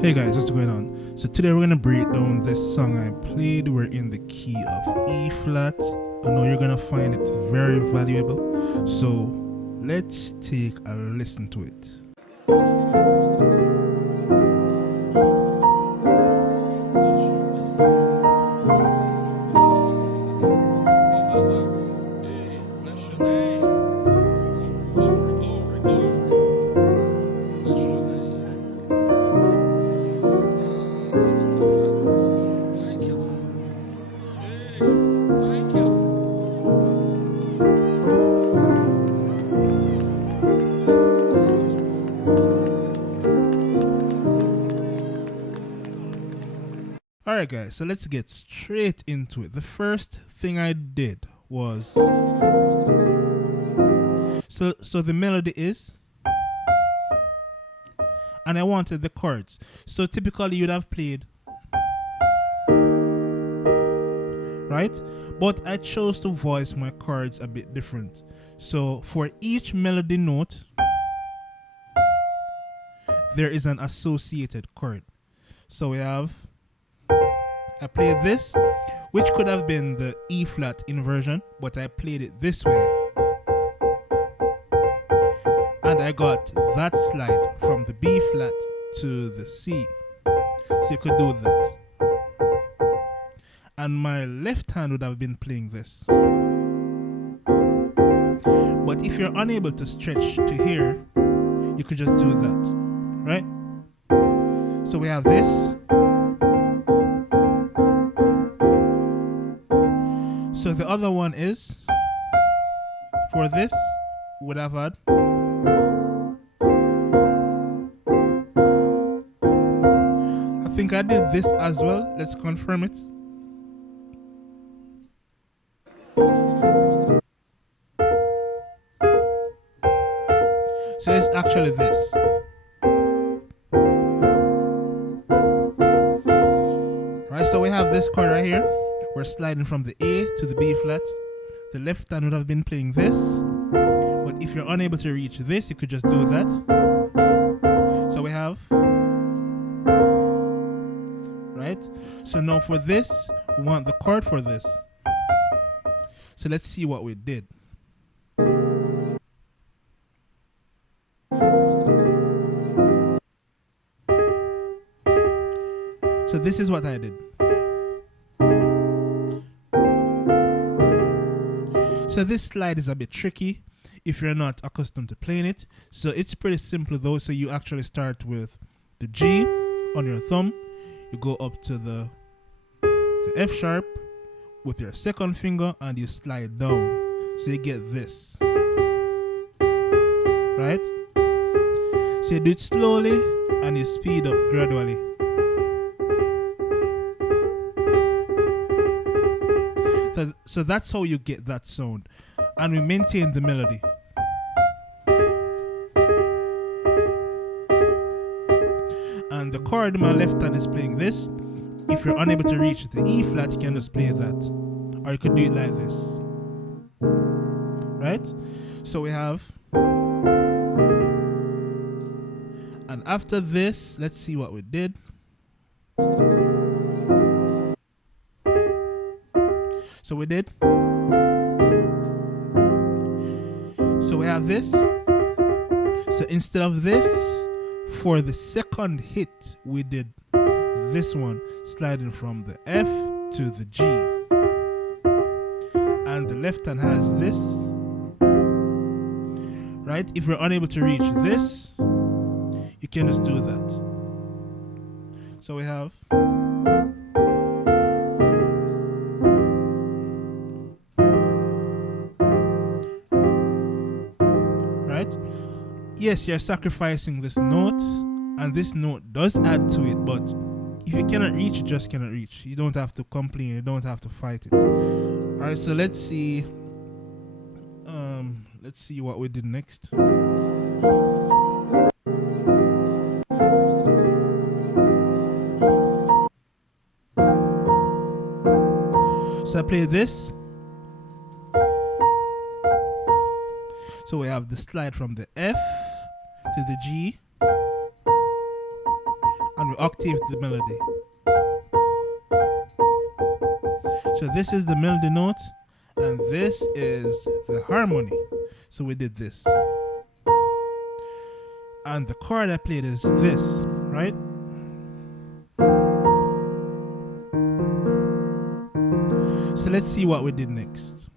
Hey guys, what's going on? So today we're gonna break down this song I played. We're in the key of E flat. I know you're gonna find it very valuable. So let's take a listen to it. Alright guys, so let's get straight into it. The first thing I did was so the melody is, and I wanted the chords. So typically you'd have played, right? But I chose to voice my chords a bit different. So for each melody note, there is an associated chord. So we have, I played this, which could have been the E flat inversion, but I played it this way. And I got that slide from the B flat to the C. So you could do that. And my left hand would have been playing this. But if you're unable to stretch to here, you could just do that, right? So we have this. So the other one is, for this, would have had, I think I did this as well. Let's confirm it. So it's actually this. Right, so we have this chord right here. We're sliding from the A to the B flat. The left hand would have been playing this. But if you're unable to reach this, you could just do that. So we have, right? So now for this, we want the chord for this. So let's see what we did. So this is what I did. So this slide is a bit tricky if you're not accustomed to playing it. So it's pretty simple though. So you actually start with the G on your thumb. You go up to the F sharp with your second finger and you slide down. So you get this. Right? So you do it slowly and you speed up gradually. So that's how you get that sound. And we maintain the melody. And the chord in my left hand is playing this. If you're unable to reach the E flat, you can just play that. Or you could do it like this. Right? So we have. And after this, let's see what we did. So we did. So we have this. So instead of this, for the second hit, we did this one, sliding from the F to the G. And the left hand has this. Right? If we're unable to reach this, you can just do that. So we have. Yes, you're sacrificing this note, and this note does add to it, but if you cannot reach, you just cannot reach. You don't have to complain, you don't have to fight it. Alright, so let's see what we did next. So I play this. So we have the slide from the F to the G, and and we octave the melody. So this is the melody note, and this is the harmony. So we did this. And the chord I played is this, right? So let's see what we did next.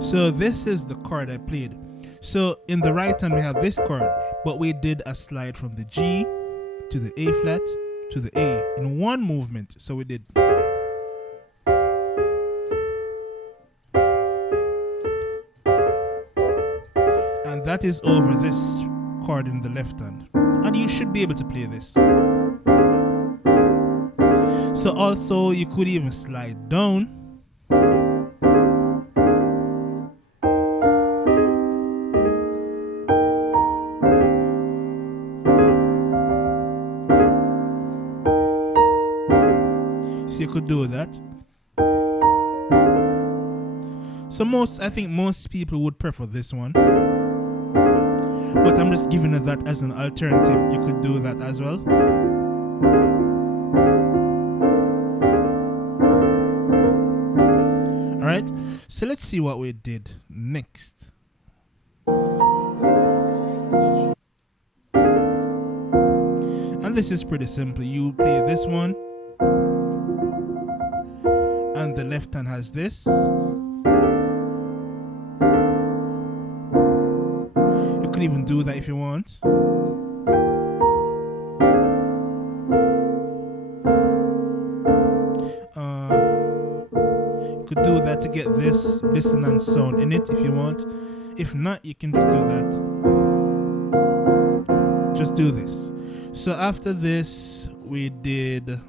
So this is the chord I played. So in the right hand we have this chord, but we did a slide from the G to the A flat to the A in one movement. So we did. And that is over this chord in the left hand. And you should be able to play this. So also you could even slide down. So you could do that. So I think most people would prefer this one. But I'm just giving you that as an alternative. You could do that as well. Alright, so let's see what we did next. And this is pretty simple. You play this one, and the left hand has this. You could even do that if you want. You could do that to get this dissonant sound in it if you want. If not, you can just do that. Just do this. So after this, we did.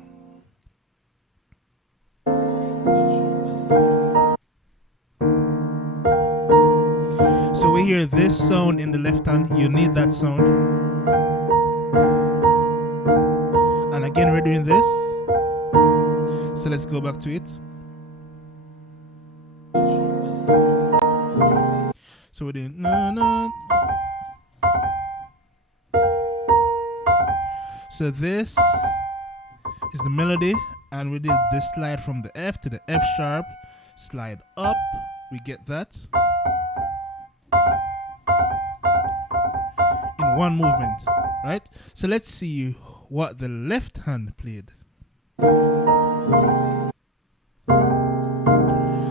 So we hear this sound in the left hand. You need that sound. And again, we're doing this. So let's go back to it. So we're doing na na. So this is the melody, and we did this slide from the F to the F sharp, slide up. We get that in one movement, right? So let's see what the left hand played.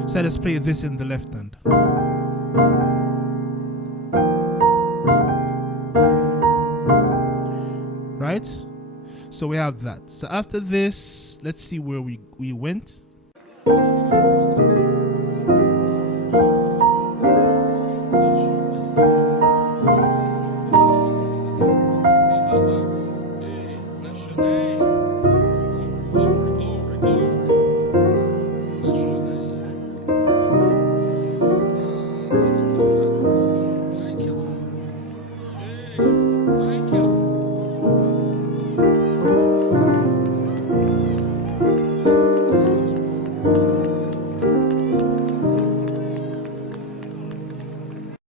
So let's play this in the left hand. Right? So we have that. So after this, let's see where we went.